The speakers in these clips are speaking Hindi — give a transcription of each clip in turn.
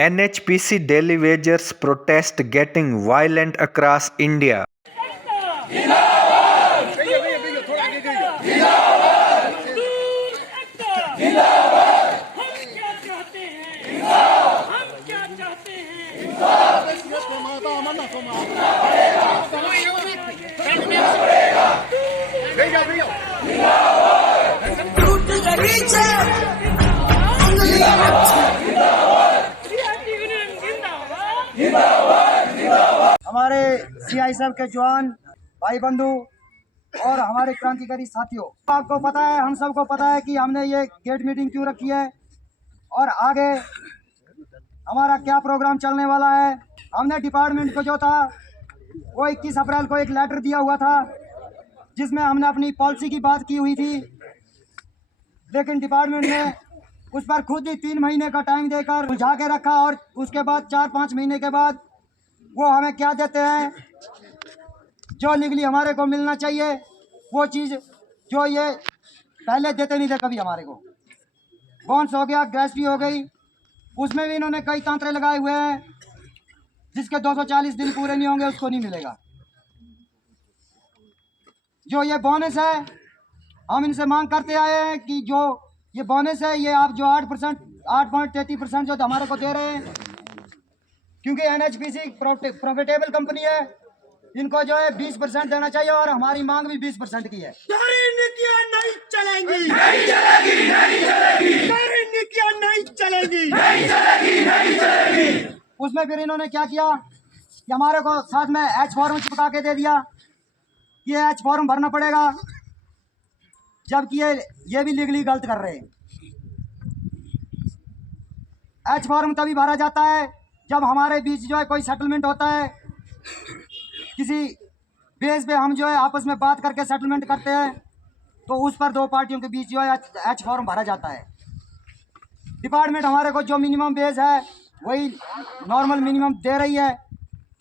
NHPC daily wagers protest getting violent across India. हमारे सीआई साहब के जवान भाई बंधु और हमारे क्रांतिकारी साथियों, आपको पता है, हम सबको पता है कि हमने ये गेट मीटिंग क्यों रखी है और आगे हमारा क्या प्रोग्राम चलने वाला है। हमने डिपार्टमेंट को जो था वो 21 अप्रैल को एक लेटर दिया हुआ था जिसमें हमने अपनी पॉलिसी की बात की हुई थी, लेकिन डिपार्टमेंट ने उस पर खुद ही 3 महीने का टाइम देकर उलझा के रखा और उसके बाद 4-5 महीने के बाद वो हमें क्या देते हैं, जो लीगली हमारे को मिलना चाहिए वो चीज़ जो ये पहले देते नहीं थे कभी हमारे को। बॉन्स हो गया, ग्रेजुटी हो गई, उसमें भी इन्होंने कई तांत्रे लगाए हुए हैं, जिसके 240 दिन पूरे नहीं होंगे उसको नहीं मिलेगा। जो ये बोनस है, हम इनसे मांग करते आए हैं कि जो ये बोनस है ये आप जो 8.33% जो हमारे को दे रहे हैं, क्योंकि NHPC प्रॉफिटेबल कंपनी है, इनको जो है 20% देना चाहिए और हमारी मांग भी 20% की है। नहीं चलेंगी, नहीं चलेगी, नहीं चलेगी, नहीं चलेगी, नहीं चलेगी, नहीं चलेगी। उसमें फिर इन्होंने क्या किया कि हमारे को साथ में H फॉर्म चिपका के दे दिया कि ये H फॉर्म भरना पड़ेगा, जबकि ये भी लीगली गलत कर रहे हैं। H फॉर्म तभी भरा जाता है जब हमारे बीच जो है कोई सेटलमेंट होता है, किसी बेस पे हम जो है आपस में बात करके सेटलमेंट करते हैं, तो उस पर दो पार्टियों के बीच जो है H फॉर्म भरा जाता है। डिपार्टमेंट हमारे को जो मिनिमम बेस है वही नॉर्मल मिनिमम दे रही है,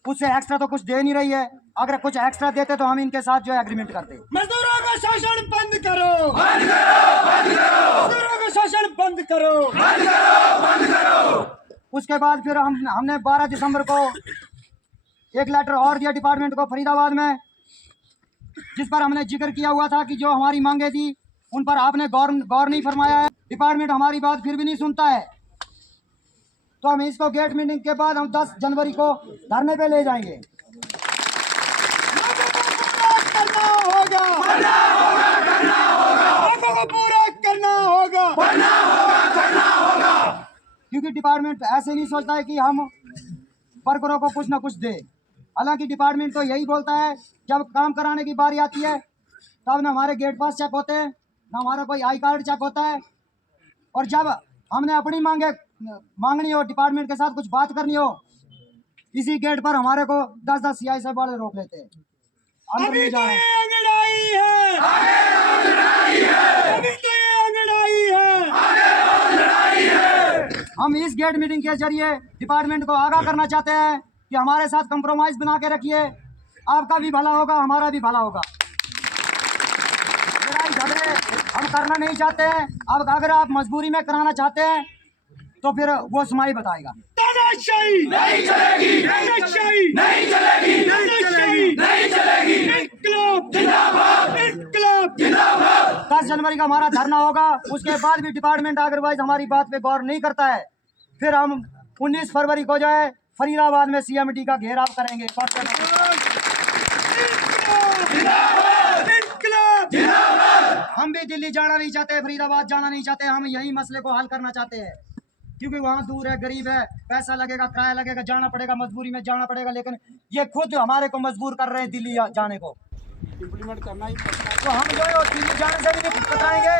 उससे एक्स्ट्रा तो कुछ दे नहीं रही है। अगर कुछ एक्स्ट्रा देते तो हम इनके साथ जो है एग्रीमेंट करते। मजदूरों का शोषण बंद करो, बंद करो, बंद करो, मजदूरों का शोषण बंद करो, बंद करो, बंद करो। उसके बाद फिर हमने 12 दिसंबर को एक लेटर और दिया डिपार्टमेंट को फरीदाबाद में, जिस पर हमने जिक्र किया हुआ था कि जो हमारी मांगे थी उन पर आपने गौर नहीं फरमाया है। डिपार्टमेंट हमारी बात फिर भी नहीं सुनता है, तो हम इसको गेट मीटिंग के बाद हम 10 जनवरी को धरने पे ले जाएंगे। करना होगा, करना होगा, करना होगा, लोगों को पूरा करना होगा, करना होगा, करना होगा। क्योंकि डिपार्टमेंट ऐसे नहीं सोचता है कि हम वर्करों को कुछ ना कुछ दे। हालांकि डिपार्टमेंट तो यही बोलता है, जब काम कराने की बारी आती है तब ना हमारे गेट पास चेक होते हैं, ना हमारा कोई आई कार्ड चेक होता है, और जब हमने अपनी मांगनी हो, डिपार्टमेंट के साथ कुछ बात करनी हो, इसी गेट पर हमारे को 10-10 सीआई साहब वाले रोक लेते हैं। अभी तो ये अंगड़ाई है, अंगड़ाई है, अभी तो ये अंगड़ाई है, अंगड़ाई है। हम इस गेट मीटिंग के जरिए डिपार्टमेंट को आगाह करना चाहते हैं कि हमारे साथ कंप्रोमाइज बना के रखिए, आपका भी भला होगा, हमारा भी भला होगा। लड़ाई झगड़े हम करना नहीं चाहते हैं। अब अगर आप मजबूरी में कराना चाहते हैं तो फिर वो समाई बताएगा। तानाशाही नहीं चलेगी, तानाशाही नहीं चलेगी, तानाशाही नहीं चलेगी। इनकलाब जिंदाबाद, इनकलाब जिंदाबाद। 10 जनवरी का हमारा धरना होगा। उसके बाद भी डिपार्टमेंट अदरवाइज हमारी बात पे गौर नहीं करता है, फिर हम 19 फरवरी को जो है फरीदाबाद में CMD का घेराव करेंगे। हम भी दिल्ली जाना नहीं चाहते, फरीदाबाद जाना नहीं चाहते, हम यही मसले को हल करना चाहते हैं, क्योंकि वहाँ दूर है, गरीब है, पैसा लगेगा, किराया लगेगा, जाना पड़ेगा, मजबूरी में जाना पड़ेगा, लेकिन ये खुद हमारे को मजबूर कर रहे हैं दिल्ली जाने को। इम्प्लीमेंट करना ही पड़ता है। तो हम जो है दिल्ली जाने से भी कतराएंगे।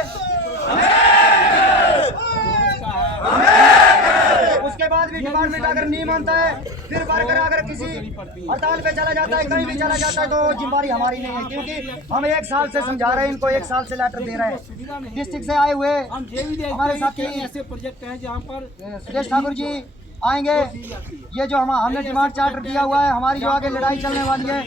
उसके बाद भी डिपार्टमेंट अगर नहीं मानता है, फिर वर्कर अगर किसी हड़ताल पे चला जाता है, कहीं भी चला जाता है, तो जिम्मेदारी हमारी नहीं है, क्योंकि हम 1 साल से समझा रहे हैं इनको, 1 साल से लेटर दे रहे हैं। डिस्ट्रिक्ट से आए हुए हमारे साथी ऐसे प्रोजेक्ट हैं जहाँ पर सुरेश ठाकुर जी आएंगे। ये जो हमने डिमांड चार्टर दिया हुआ है, हमारी जो आगे लड़ाई चलने वाली है।